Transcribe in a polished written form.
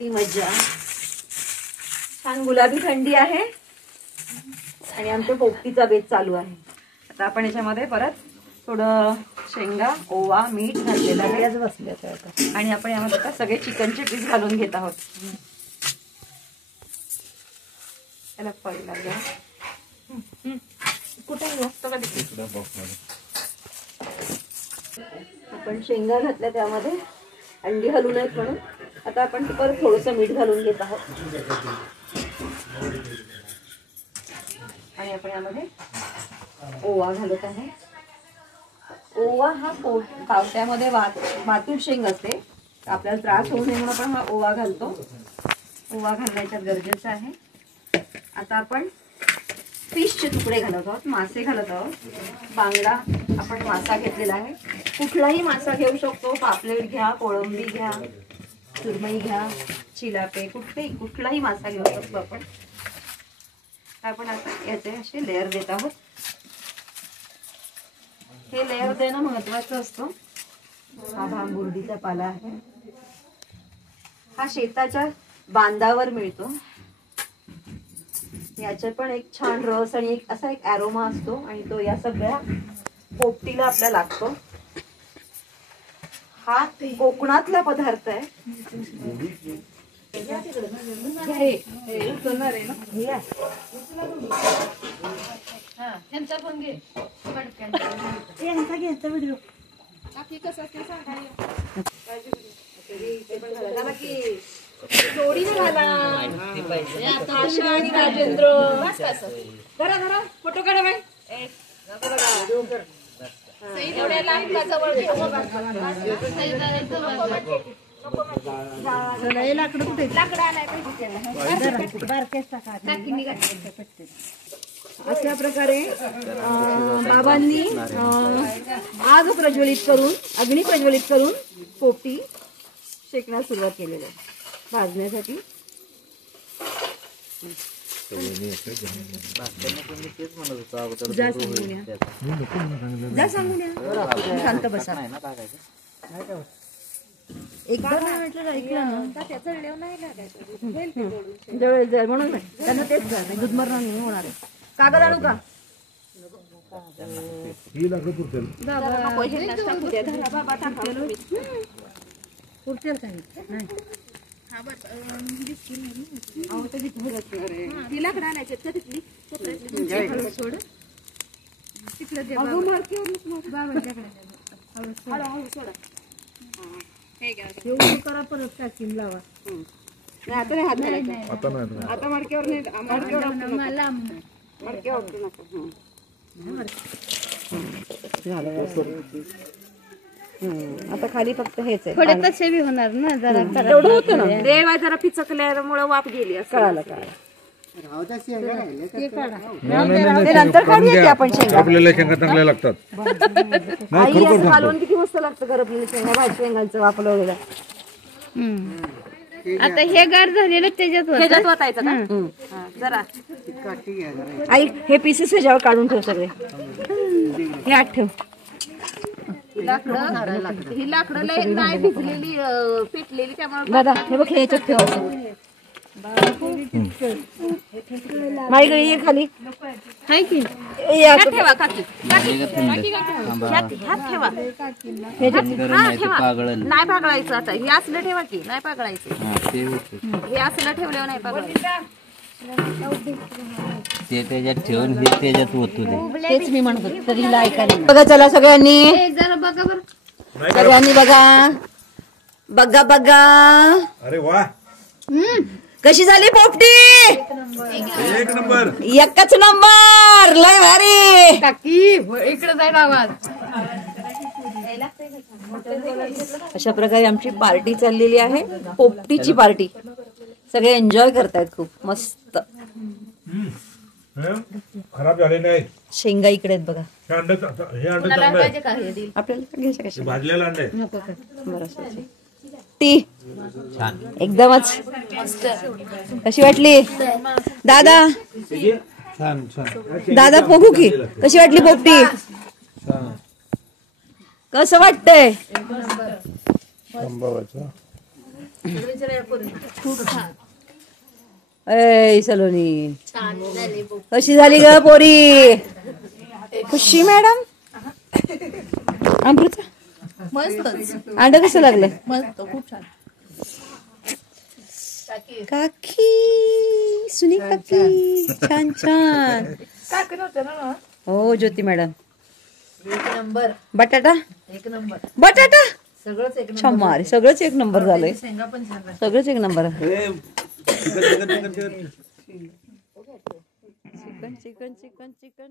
ती मजा छान गुलाबी थंडी आहे आणि आमच्या पोपटीचा बेत चालू आहे। आता आपण याच्यामध्ये परत थोडं शेंगा, ओवा, मीठ घातलेलं आहे बसले आणि आपण यामध्ये आता सगळे चिकनचे पीस घालून घेत आहोत। त्याला पहिला घ्या कुठे लागतो का तिकडे आपण शेंगा घातल्या त्यामध्ये अंडी हलू नयेत म्हणून आता आपण परत थोडंसं मीठ घालून घेत आहोत आणि आपण यामध्ये ओवा घालत आहे। ओवा हा पावट्यामध्ये वातूळ शेंग असते, आपल्याला त्रास होऊ नये म्हणून आपण हा ओवा घालतो। ओवा घालण्याच्यात गरजेचं आहे। आता आपण फिशचे तुकडे घालत आहोत, मासे घालत आहोत। बांगडा आपण मासा घेतलेला आहे, कुठलाही मासा घेऊ शकतो, पापलेट घ्या, कोळंबी घ्या, सुरमई घ्या, चिलापे, कुठलाही मासा घेऊ शकतो आपण। आपण आता याचे असे लेयर देत आहोत। हे लेयर देणं महत्वाचं असतं। हा भांबुर्डीचा पाला आहे, हा शेताच्या बांधावर मिळतो। याच्यात पण एक छान रस आणि एक असा एक ॲरोमा असतो आणि तो या सगळ्या पोपटीला आपल्याला लागतो। हा कोकणातला पदार्थ आहे। आशा आणि राजेंद्र धरा धरा फोटो काढा बाई। अशा प्रकारे बाबांनी आग प्रज्वलित करून अग्नी प्रज्वलित करून पोपटी शेकण्यास सुरुवात केलेली आहे भाजण्यासाठी। शांत बसा। एकदा म्हटलं ऐकलं ना जळेल म्हणून त्यांना तेच नाही गुदमरणार नाही होणार आहे। कागद आणू का? करा परत टाकीन लावा। आता नाही हात धरायचा, आता मडक्यावर नाही, मडक्यावर आता खाली फक्त हेच आहे, थोडे तसे बी होणार ना जरा तेवढं होतं ना। देव जरा पिचकल्यामुळे वाफ गेली कळालं कळालं। नंतर काढूया आपण शेंगा, आपल्याला शेंगा चांगल्या लागतात। कालवण किती मस्त लागतं गरपलेल्या शेंगा, भाजी शेंगांचं वापरलेलं। आता हे गार झालेलं त्याच्यात वाटायचं का जरा आई हे पीसेस ह्याच्यावर काढून ठेव सगळे, हे आत ठेव। ही लाकडं नाही भिजलेली पेटलेली त्यामुळे दादा हे बघ ह्याच्यात ठेव। माई गई ये खाली हाय की ठेवा काकी नाही पागळायचं। आता हे असलं ठेवा की नाही पागळायचं, हे असलं ठेवल्यावर नाही पागळायचं। ते त्याच्यात ठेवून हे त्याच्यात ओतू दे, तेच मी म्हणतो तरी ऐकायला बघा। चला सगळ्यांनी जरा बघा बरं, सगळ्यांनी बघा बघा बघा। अरे वा कशी झाली पोपटी? एक नंबर एकच नंबर, लय भारी। काकी इकडे जाईल आवाज। अशा प्रकारे आमची पार्टी चाललेली आहे, पोपटीची पार्टी। सगळे एन्जॉय करतायत खूप मस्त। खराब झाले नाही, शेंगा इकडे आहेत बघा। हे अंड चांगलं आहे, आपल्याला घ्यायचं कशा भाजलेलं अंड आहे। बरं ती एकदमच कशी वाटली दादा? दादा बघू की कशी वाटली पोपटी? कसं वाटतंय? ऐ सलोनी कशी झाली ग पोरी खुशी मॅडम अमृता मस्त अंड कसं लागलं मस्त खूप छान काकी सुनी काकी छान छान काकी नव्हतं ना हो ज्योती मॅडम एक नंबर बटाटा एक नंबर बटाटा सगळंच एक क्षमारी सगळंच एक नंबर झालंय शेंगा पण छान सगळंच एक number chicken chicken chicken chicken chicken chicken chicken chicken